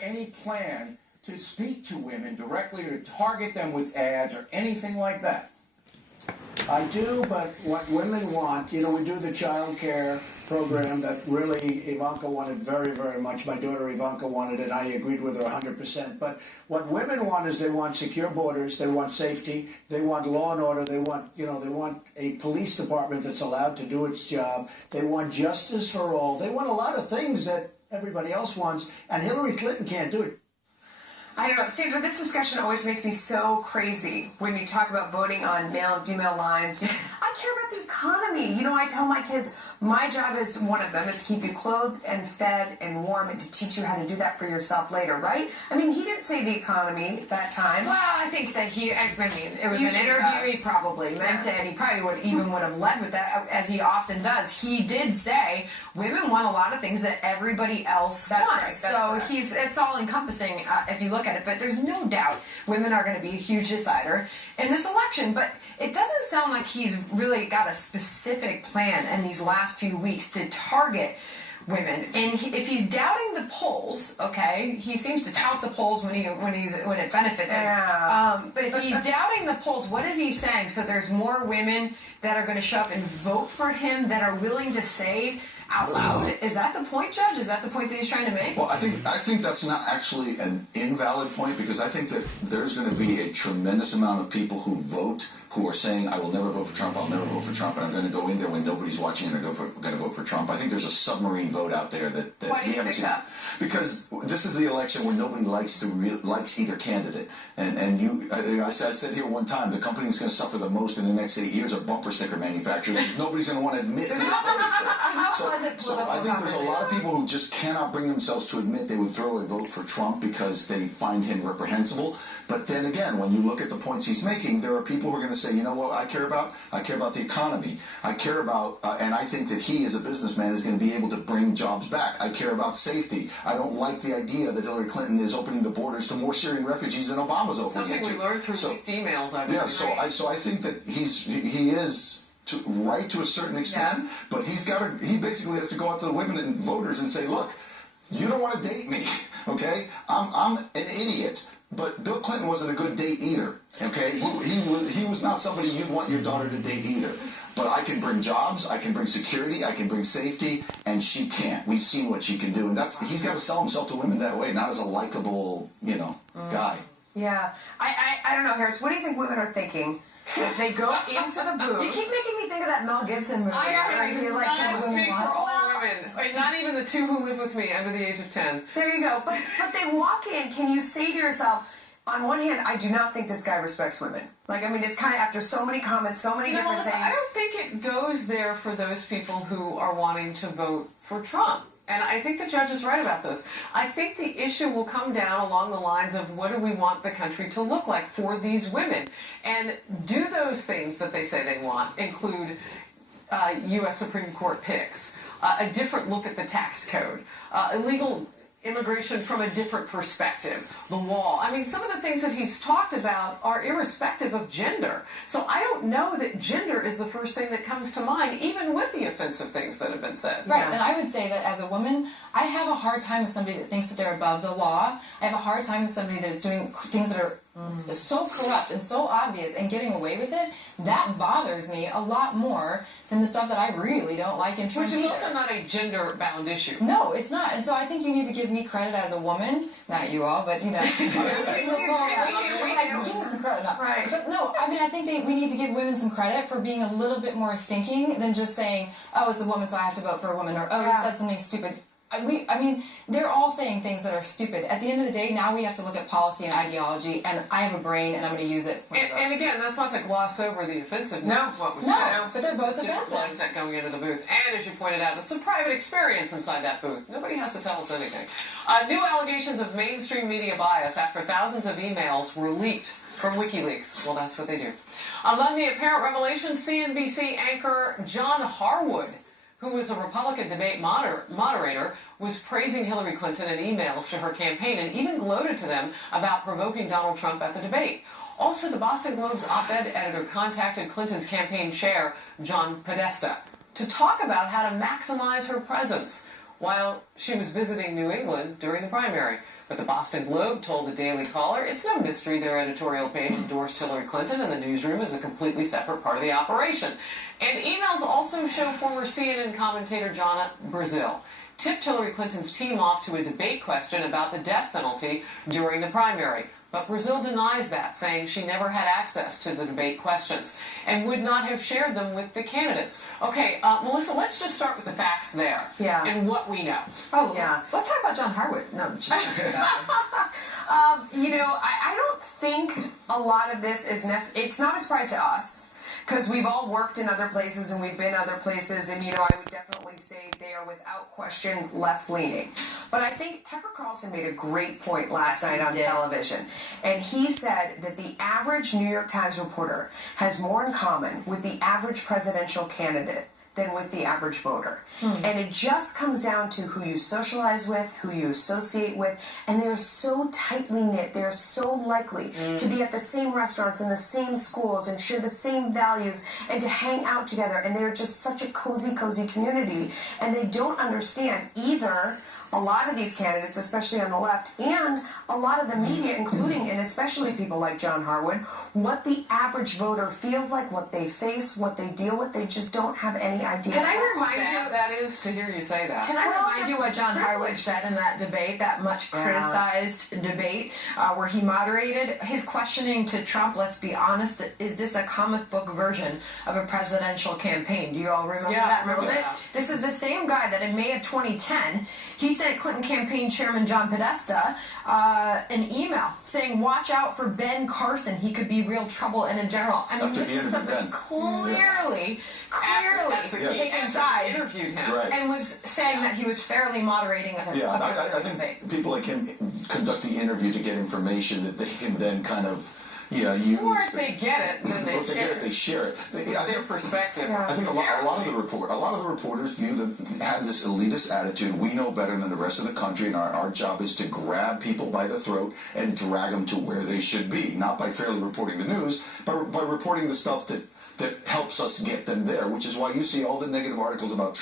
any plan to speak to women directly or target them with ads or anything like that? I do, but what women want, you know, we do the child care program that really Ivanka wanted very, very much. My daughter Ivanka wanted it. I agreed with her 100%. But what women want is they want secure borders, they want safety, they want law and order, they want, you know, they want a police department that's allowed to do its job. They want justice for all. They want a lot of things that everybody else wants, and Hillary Clinton can't do it. I don't know. See, but this discussion always makes me so crazy when you talk about voting on male and female lines. I care about the economy. You know, I tell my kids, my job is one of them is to keep you clothed and fed and warm and to teach you how to do that for yourself later, right? I mean, he didn't say the economy that time. Well, I think that it was an interview he probably meant it, and he probably would have led with that, as he often does. He did say women want a lot of things that everybody else wants. It's all encompassing if you look at it, but there's no doubt women are going to be a huge decider in this election. But it doesn't sound like he's really got a specific plan in these last few weeks to target women. And if he's doubting the polls, okay, he seems to tout the polls when it benefits him. Yeah. But if he's doubting the polls, what is he saying? So there's more women that are going to show up and vote for him that are willing to say out loud. Is that the point, Judge? Is that the point that he's trying to make? Well, I think that's not actually an invalid point, because I think that there's going to be a tremendous amount of people who vote who are saying, I will never vote for Trump, I'll never vote for Trump, and I'm going to go in there when nobody's watching and I'm going to vote for Trump. I think there's a submarine vote out there that Why do you think that? Because this is the election where nobody likes either candidate. And I said here one time, the company that's going to suffer the most in the next 8 years are bumper sticker manufacturers, because nobody's going to want to admit to that voting for it. So I think there's a lot of people who just cannot bring themselves to admit they would throw a vote for Trump because they find him reprehensible. But then again, when you look at the points he's making, there are people who are going to say, you know what I care about? I care about the economy. I care about, and I think that he as a businessman is going to be able to bring jobs back. I care about safety. I don't like the idea that Hillary Clinton is opening the borders to more Syrian refugees than Obama's opening it to. Something we learned through leaked emails, I believe. Yeah, so I think that he is right to a certain extent, but he basically has to go out to the women and voters and say, look, you don't want to date me, okay? I'm an idiot. But Bill Clinton wasn't a good date either, okay? He was not somebody you'd want your daughter to date either. But I can bring jobs, I can bring security, I can bring safety, and she can't. We've seen what she can do, and he's got to sell himself to women that way, not as a likable, guy. Yeah. I don't know, Harris. What do you think women are thinking as they go into the booth? You keep making me think of that Mel Gibson movie. I speak for all women. Not even the two who live with me under the age of 10. There you go. But they walk in. Can you say to yourself, on one hand, I do not think this guy respects women. Like, I mean, it's kind of after so many comments, so many different things. I don't think it goes there for those people who are wanting to vote for Trump. And I think the judge is right about this. I think the issue will come down along the lines of what do we want the country to look like for these women? And do those things that they say they want include U.S. Supreme Court picks, a different look at the tax code, illegal immigration from a different perspective, the wall. I mean, some of the things that he's talked about are irrespective of gender. So I don't know that gender is the first thing that comes to mind, even with the offensive things that have been said. Right, and I would say that as a woman, I have a hard time with somebody that thinks that they're above the law. I have a hard time with somebody that is doing things that are so corrupt and so obvious and getting away with it. That bothers me a lot more than the stuff that I really don't like in Trump. Which is also not a gender-bound issue. No, it's not. And so I think you need to give me credit as a woman. Not you all, but, We do. give me some credit. No. Right. But no, I mean, I think we need to give women some credit for being a little bit more thinking than just saying, oh, it's a woman, so I have to vote for a woman, or oh, he said something stupid. I mean, they're all saying things that are stupid. At the end of the day, now we have to look at policy and ideology, and I have a brain, and I'm going to use it. And again, that's not to gloss over the offensiveness of what was said. No, but they're both offensive. Mindset going into the booth. And as you pointed out, it's a private experience inside that booth. Nobody has to tell us anything. New allegations of mainstream media bias after thousands of emails were leaked from WikiLeaks. Well, that's what they do. Among the apparent revelations, CNBC anchor John Harwood, who was a Republican debate moderator, was praising Hillary Clinton in emails to her campaign and even gloated to them about provoking Donald Trump at the debate. Also, the Boston Globe's op-ed editor contacted Clinton's campaign chair, John Podesta, to talk about how to maximize her presence. while she was visiting New England during the primary. But the Boston Globe told the Daily Caller it's no mystery their editorial page endorsed Hillary Clinton, and the newsroom is a completely separate part of the operation. And emails also show former CNN commentator Jonna Brazil tipped Hillary Clinton's team off to a debate question about the death penalty during the primary. But Brazil denies that, saying she never had access to the debate questions and would not have shared them with the candidates. Okay, Melissa, let's just start with the facts there. Yeah. And what we know. Oh, yeah. Let's talk about John Harwood. No, I don't think a lot of this is necessary. It's not a surprise to us, because we've all worked in other places and we've been other places, and I would definitely say they are without question left-leaning. But I think Tucker Carlson made a great point last night on television, and he said that the average New York Times reporter has more in common with the average presidential candidate than with the average voter. And it just comes down to who you socialize with, who you associate with, and they're so tightly knit, they're so likely to be at the same restaurants and the same schools and share the same values and to hang out together, and they're just such a cozy community, and they don't understand either a lot of these candidates, especially on the left, and a lot of the media, including and especially people like John Harwood, what the average voter feels like, what they face, what they deal with. They just don't have any idea. Can I remind Sad you? that is to hear you say that. Can I remind you what John Harwood said in that debate, that much criticized debate, where he moderated his questioning to Trump? Let's be honest, is this a comic book version of a presidential campaign? Do you all remember that? Remember that? This is the same guy that in May of 2010, he sent Clinton campaign chairman John Podesta an email saying, "Watch out for Ben Carson. He could be real trouble." And in general, I mean, this is something clearly taken sides Interviewed him. Right. and was saying that he was fairly moderating a Yeah, I debate. think people like him conduct the interview to get information that they can then kind of, use. Or if they get it, then they share it. Their perspective. I think a lot of the reporters have this elitist attitude. We know better than the rest of the country, and our job is to grab people by the throat and drag them to where they should be, not by fairly reporting the news, but by reporting the stuff that helps us get them there, which is why you see all the negative articles about Trump.